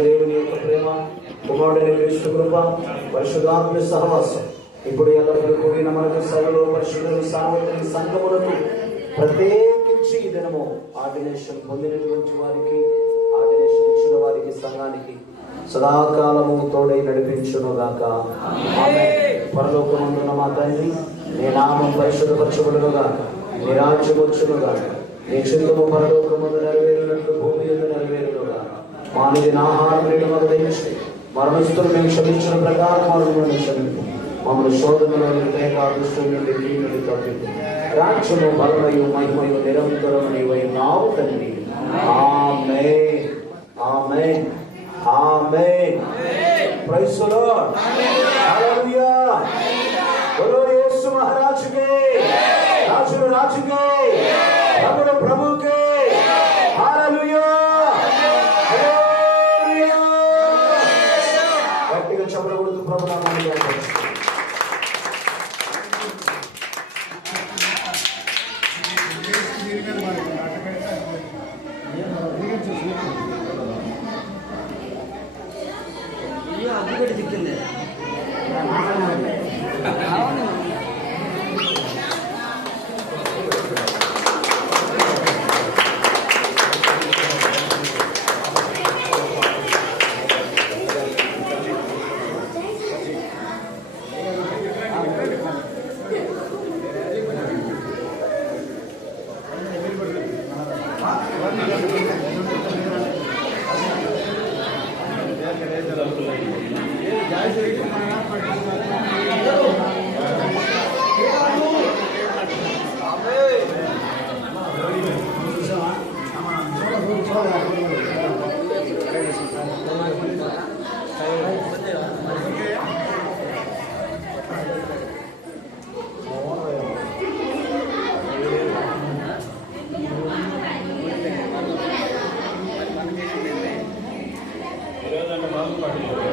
దేవుని యొక్క ప్రేమ, కుమారుడైన క్రీస్తు కృప, పరిశుద్ధాత్మ సహవాసం ఇప్పుడు ఎల్లప్పుడూ కూడిన మనకు సభలో పరిశుద్ధులు సార్వత్రిక సంఘములకు ప్రత్యేకించి ఈ దినము ఆర్డినేషన్ పొందినటువంటి వారికి, ఆర్డినేషన్ ఇచ్చిన వారికి, సంఘానికి సదాకాలము తోడై నడిపించును గాక. పరలోకమందున్న మా తండ్రి, నీ నామం పరిశుద్ధపరచబడును గాక, నీ రాజ్యం వచ్చును గాక, నీ చిత్తము పరలోకమందు నెరవేరినట్లు భూమి మీద నెరవేరును గాక. మా నిధిని ఆహారం నేడు మాకు దయచేసి, మరణస్తులు మేము క్షమించిన ప్రకారం మరణములను క్షమింపు, మమ్మల్ని శోధనలో దృష్టి నుండి కీడుని తప్పింపు. రాజ్యము బలమయు మహిమయు నిరంతరము నీవైనావు తండ్రి. Amen, amen, amen. Praise the Lord. Hallelujah. బోలో యేసు మహారాజుకే, రాజుల రాజుకే, ప్రభుల ప్రభుకే. హల్లెలూయా, హల్లెలూయా. గట్టిగా చప్పట్లు కొడుతూ ప్రభు నామమున స్తుతించండి. ఈరోజు అంటే బాగుపడి